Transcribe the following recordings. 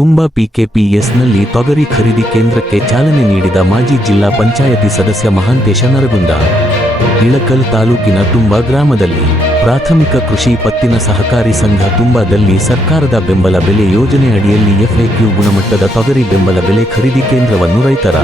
ತುಂಬಾ ಪಿಕೆಪಿಎಸ್ನಲ್ಲಿ ತೊಗರಿ ಖರೀದಿ ಕೇಂದ್ರಕ್ಕೆ ಚಾಲನೆ ನೀಡಿದ ಮಾಜಿ ಜಿಲ್ಲಾ ಪಂಚಾಯತಿ ಸದಸ್ಯ ಮಹಾಂತೇಶ ನರಗುಂದ. ಇಳಕಲ್ ತಾಲೂಕಿನ ತುಂಬಾ ಗ್ರಾಮದಲ್ಲಿ ಪ್ರಾಥಮಿಕ ಕೃಷಿ ಪತ್ತಿನ ಸಹಕಾರಿ ಸಂಘ ತುಂಬಾದಲ್ಲಿ ಸರ್ಕಾರದ ಬೆಂಬಲ ಬೆಲೆ ಯೋಜನೆ ಅಡಿಯಲ್ಲಿ ಎಫ್ಎಕ್ಯೂ ಗುಣಮಟ್ಟದ ತೊಗರಿ ಬೆಂಬಲ ಬೆಲೆ ಖರೀದಿ ಕೇಂದ್ರವನ್ನು ರೈತರ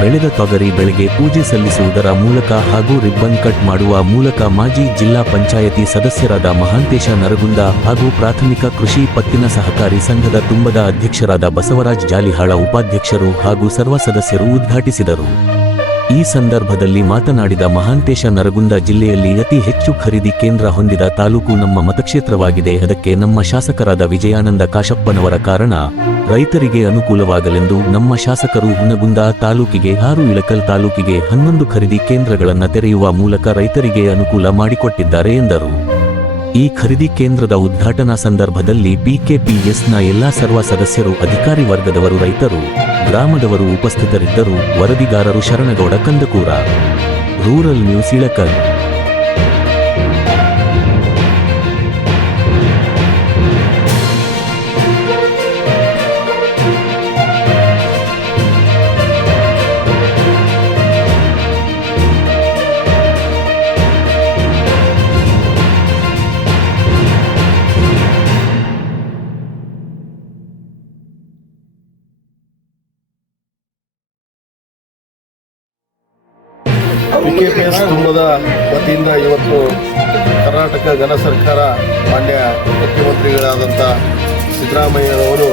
ಬೆಳೆದ ತೊಗರಿ ಬೆಳೆಗೆ ಪೂಜೆ ಸಲ್ಲಿಸುವುದರ ಮೂಲಕ ಹಾಗೂ ರಿಬ್ಬನ್ ಕಟ್ ಮಾಡುವ ಮೂಲಕ ಮಾಜಿ ಜಿಲ್ಲಾ ಪಂಚಾಯತಿ ಸದಸ್ಯರಾದ ಮಹಾಂತೇಶ ನರಗುಂದ ಹಾಗೂ ಪ್ರಾಥಮಿಕ ಕೃಷಿ ಪತ್ತಿನ ಸಹಕಾರಿ ಸಂಘದ ತುಂಬದ ಅಧ್ಯಕ್ಷರಾದ ಬಸವರಾಜ್ ಜಾಲಿಹಾಳ ಉಪಾಧ್ಯಕ್ಷರು ಹಾಗೂ ಸರ್ವ ಸದಸ್ಯರು ಉದ್ಘಾಟಿಸಿದರು. ಈ ಸಂದರ್ಭದಲ್ಲಿ ಮಾತನಾಡಿದ ಮಹಾಂತೇಶ ನರಗುಂದ ಜಿಲ್ಲೆಯಲ್ಲಿ ಅತಿ ಹೆಚ್ಚು ಖರೀದಿ ಕೇಂದ್ರ ಹೊಂದಿದ ತಾಲೂಕು ನಮ್ಮ ಮತಕ್ಷೇತ್ರವಾಗಿದೆ. ಅದಕ್ಕೆ ನಮ್ಮ ಶಾಸಕರಾದ ವಿಜಯಾನಂದ ಕಾಶಪ್ಪನವರ ಕಾರಣ ರೈತರಿಗೆ ಅನುಕೂಲವಾಗಲೆಂದು ನಮ್ಮ ಶಾಸಕರು ಹುನಗುಂದ ತಾಲೂಕಿಗೆ ಆರು ಇಳಕಲ್ ತಾಲೂಕಿಗೆ ಹನ್ನೊಂದು ಖರೀದಿ ಕೇಂದ್ರಗಳನ್ನು ತೆರೆಯುವ ಮೂಲಕ ರೈತರಿಗೆ ಅನುಕೂಲ ಮಾಡಿಕೊಟ್ಟಿದ್ದಾರೆ ಎಂದರು. ಈ ಖರೀದಿ ಕೇಂದ್ರದ ಉದ್ಘಾಟನಾ ಸಂದರ್ಭದಲ್ಲಿ ಬಿಕೆಪಿಎಸ್ನ ಎಲ್ಲಾ ಸರ್ವ ಸದಸ್ಯರು, ಅಧಿಕಾರಿ ವರ್ಗದವರು ರೈತರು, ಗ್ರಾಮದವರು ಉಪಸ್ಥಿತರಿದ್ದರು. ವರದಿಗಾರರು Sharanagouda Kandakur. Rural news Ilkal. PKPS ಕುಟುಂಬದ ವತಿಯಿಂದ ಇವತ್ತು ಕರ್ನಾಟಕ ಘನ ಸರ್ಕಾರ ಮಾನ್ಯ ಮುಖ್ಯಮಂತ್ರಿಗಳಾದಂಥ ಸಿದ್ದರಾಮಯ್ಯರವರು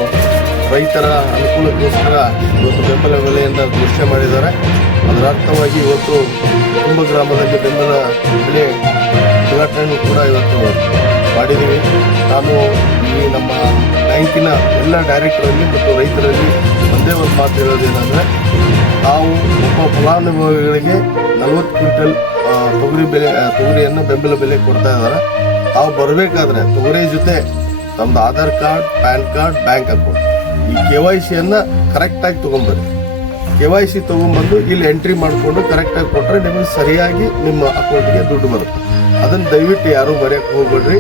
ರೈತರ ಅನುಕೂಲಕ್ಕೋಸ್ಕರ ಇವತ್ತು ಬೆಂಬಲ ಬೆಲೆಯನ್ನು ಘೋಷಣೆ ಮಾಡಿದ್ದಾರೆ. ಅದರ ಅರ್ಥವಾಗಿ ಇವತ್ತು ಕುಟುಂಬ ಗ್ರಾಮದಲ್ಲಿ ಬೆಂಬಲ ಬೆಲೆ ಉದ್ಘಾಟನೆಯನ್ನು ಕೂಡ ಇವತ್ತು ಮಾಡಿದ್ದೀವಿ. ನಾನು ಈ ನಮ್ಮ ಬ್ಯಾಂಕಿನ ಎಲ್ಲ ಡೈರೆಕ್ಟರಲ್ಲಿ ಮತ್ತು ರೈತರಲ್ಲಿ ಒಂದೇ ಒಂದು ಮಾತು ಹೇಳೋದೇನೆಂದರೆ, ನಾವು ಒಬ್ಬ ಫಲಾನುಭವಿಗಳಿಗೆ ನಲವತ್ತು ಕ್ವಿಂಟಲ್ ತೊಗರಿ ಬೆಲೆ ತೊಗರಿಯನ್ನು ಬೆಂಬಲ ಬೆಲೆ ಕೊಡ್ತಾ ಇದ್ದಾರೆ. ತಾವು ಬರಬೇಕಾದ್ರೆ ತೊಗರಿ ಜೊತೆ ತಮ್ಮದು Aadhaar card, PAN card, bank account. ಈ ಕೆ ವೈ ಸಿಯನ್ನು ಕರೆಕ್ಟಾಗಿ ತೊಗೊಂಬರ್ರಿ ಕೆ ವೈ ಸಿ ತೊಗೊಂಬಂದು ಇಲ್ಲಿ ಎಂಟ್ರಿ ಮಾಡಿಕೊಂಡು ಕರೆಕ್ಟಾಗಿ ಕೊಟ್ಟರೆ ನಿಮಗೆ ಸರಿಯಾಗಿ ನಿಮ್ಮ ಅಕೌಂಟಿಗೆ ದುಡ್ಡು ಬರುತ್ತೆ. ಅದನ್ನು ದಯವಿಟ್ಟು ಯಾರೂ ಮರೆಯೋಕ್ಕೆ ಹೋಗ್ಬೇಡ್ರಿ.